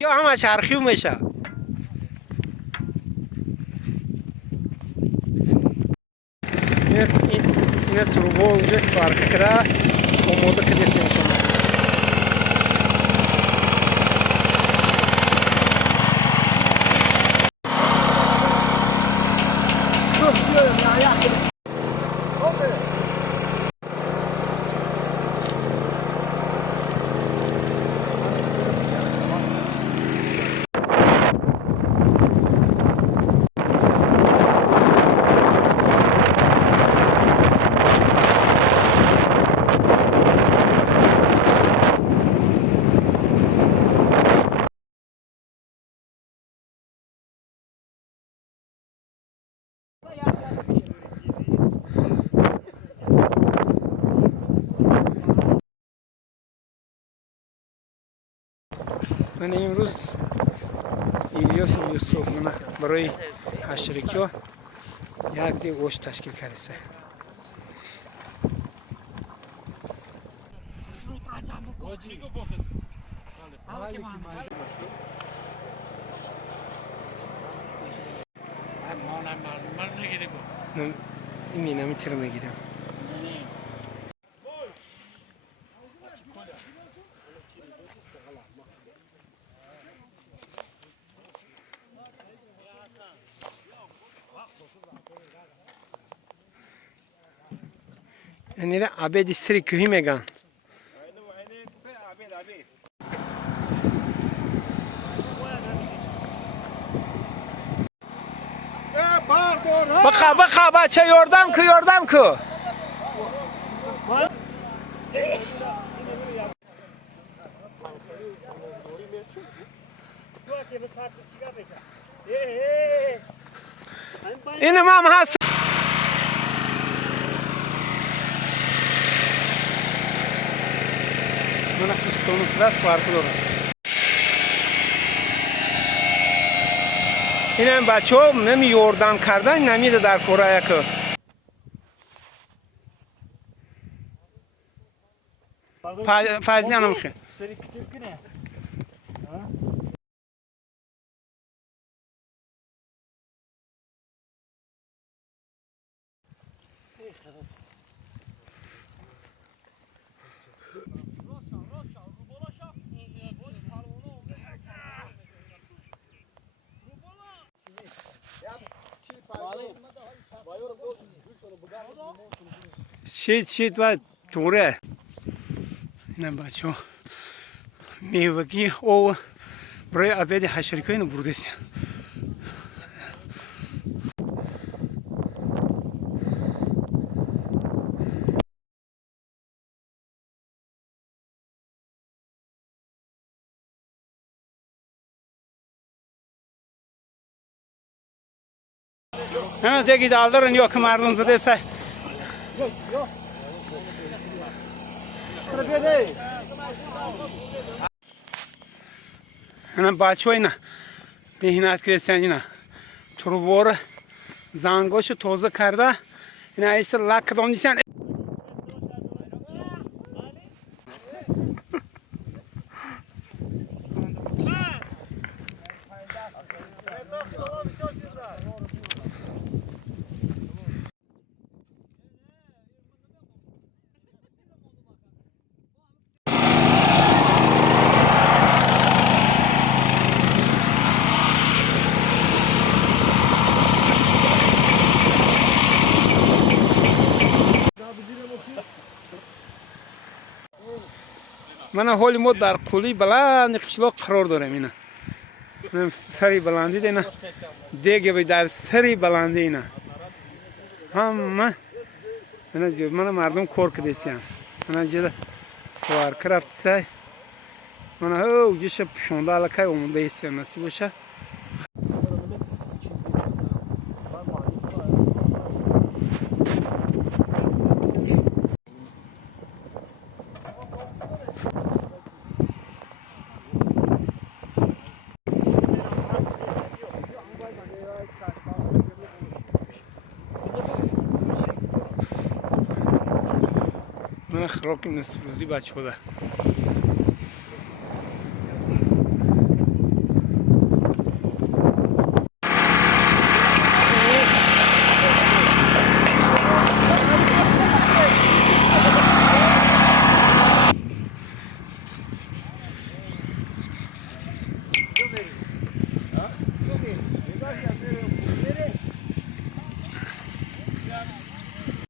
یا همه چرخیو میشه. این تروبو اونجا سوار کرده اومده که دستیم شما من امروز ایلیاس و یوسف من برای حشرکی ها یک دی گوشت تشکیل کرده. این نمیتونم بگیرم. یعنی عبید سری کوهی میگن. بخا بچه یاردم کو اینم هم هست. من استونو سرعت فرق دارم. این هم بچه ها نمی یاردم کردن نمیده در کره که فایزی هم میشه. شید و توره اینم بچه ها میوگی او برای عبید حشرکی اینو برده سیم. نه دیگه دالدارن یا که مردم زده سه نه بچه های نه بهینت کریستن نه تروبور زنگاش توزه کرده این ایسر لک کدام نیستن. من حالی ما در قولی بلند قشلاق قرار دارم. اینا من سری بلندی دینا دیگه به در سری بلندی اینا هم من مردم کار کردیم. من جدا سوار کرفت سای من او جیش پشونده علاقه اومده است نصیب باشه. من خوراک نصف روزی بچه ده